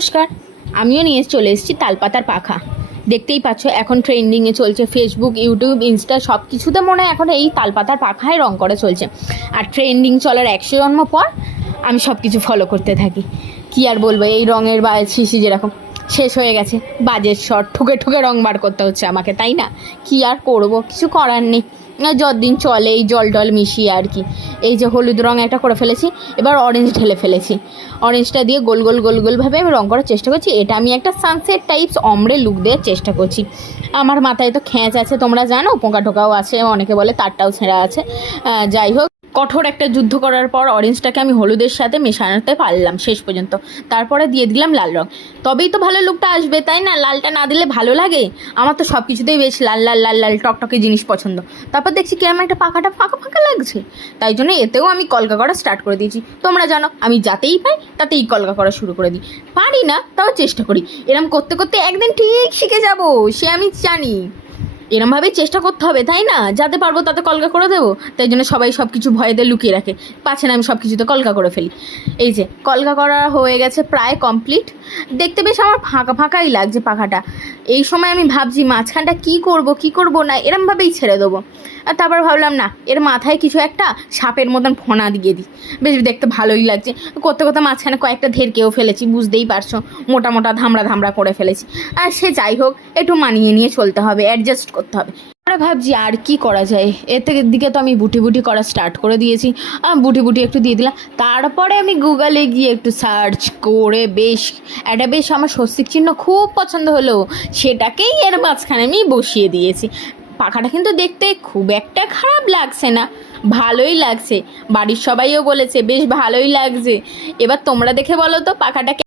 নমস্কার, আমিও নিয়ে চলে এসেছি তালপাতার পাখা। দেখতেই পাচ্ছ এখন ট্রেন্ডিংয়ে চলছে, ফেসবুক, ইউটিউব, ইনস্টা সব কিছুতে মনে হয় এখন এই তালপাতার পাখায় রং করে চলছে। আর ট্রেন্ডিং চলার 100 জন্ম পর আমি সব কিছু ফলো করতে থাকি। কী আর বলবো, এই রঙের বা শিশি যেরকম শেষ হয়ে গেছে, বাজেট শর্ট, ঠুকে ঠুকে রং বার করতে হচ্ছে আমাকে, তাই না? কী আর করবো, কিছু করার নেই। যতদিন চলে এই জল টল মিশিয়ে আর কি। এই যে হলুদ রঙ একটা করে ফেলেছি, এবার অরেঞ্জ ঢেলে ফেলেছি। অরেঞ্জটা দিয়ে গোল গোল গোল গোলভাবে আমি রঙ করার চেষ্টা করছি। এটা আমি একটা সানসেট টাইপস অমরে লুক দেওয়ার চেষ্টা করছি। আমার মাথায় তো খেঁচ আছে, তোমরা জানো, পোকা টোকাও আছে, অনেকে বলে তারটাও ছেঁড়া আছে। যাই হোক, কঠোর একটা যুদ্ধ করার পর অরেঞ্জটাকে আমি হলুদের সাথে মেশানোতে পারলাম শেষ পর্যন্ত। তারপরে দিয়ে দিলাম লাল রঙ, তবেই তো ভালো লুকটা আসবে, তাই না? লালটা না দিলে ভালো লাগে? আমার তো সব কিছুতেই বেশ লাল লাল লাল লাল টকটকে জিনিস পছন্দ। তারপর দেখছি কি আমার একটা পাখাটা ফাঁকা ফাঁকা লাগছে, তাই জন্য এতেও আমি কলকা করা স্টার্ট করে দিয়েছি। তোমরা জানো আমি যাতেই পাই তাতেই কলকা করা শুরু করে দিই। পারি না, তাও চেষ্টা করি। এরম করতে করতে একদিন ঠিক শিখে যাব, সে আমি জানি। এরমভাবেই চেষ্টা করতে হবে, তাই না? যাতে পারবো তাতে কলকা করে দেবো। তাই জন্য সবাই সব কিছু ভয়েতে লুকিয়ে রাখে, পাচ্ছে না আমি সব কিছুতে কলকা করে ফেলি। এই যে কলকা করা হয়ে গেছে, প্রায় কমপ্লিট। দেখতে বেশ আমার ফাঁকা ফাঁকাই লাগছে পাখাটা। এই সময় আমি ভাবছি মাঝখানটা কী করব না, এরমভাবেই ছেড়ে দেবো। আর তারপর ভাবলাম না, এর মাথায় কিছু একটা সাপের মতন ফোনা দিয়ে দিই, বেশ দেখতে ভালোই লাগছে। করতে করতে মাঝখানে কয়েকটা ধেরকেও ফেলেছি, বুঝতেই পারছো, মোটা মোটা ধামড়া ধামড়া করে ফেলেছি। আর সে যাই হোক, একটু মানিয়ে নিয়ে চলতে হবে, অ্যাডজাস্ট করতে হবে। আমরা ভাবছি আর কি করা যায়, এর থেকে দিকে তো আমি বুটি বুটি করা স্টার্ট করে দিয়েছি। বুটি বুটি একটু দিয়ে দিলাম, তারপরে আমি গুগলে গিয়ে একটু সার্চ করে বেশ আমার স্বস্তিক চিহ্ন খুব পছন্দ হলো, সেটাকেই এর মাঝখানে আমি বসিয়ে দিয়েছি। পাখাটা কিন্তু দেখতে খুব একটা খারাপ লাগছে না, ভালোই লাগছে। বাড়ির সবাইও বলেছে বেশ ভালোই লাগছে। এবার তোমরা দেখে বলো তো পাখাটাকে